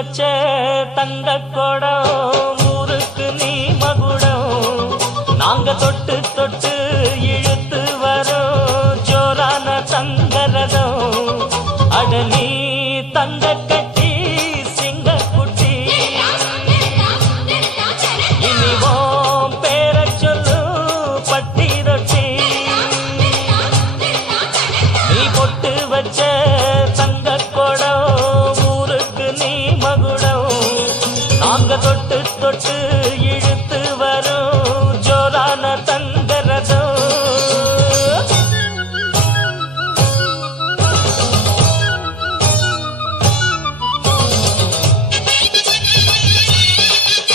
வச்ச தங்க கொடம் ஊருக்கு நீ மகுடம் நாங்க தொட்டு தொட்டு இழுத்து வரோம் ஜோரான தங்கரதம் அட நீ தங்க கட்டி சிங்க குட்டி இனிவோம் பேர சொல்லு பட்டி ரொட்டி நீ பொட்டு வச்ச தங்க கொடம் ஊருக்கு நீ மகுடம் நாங்க தொட்டு தொட்டு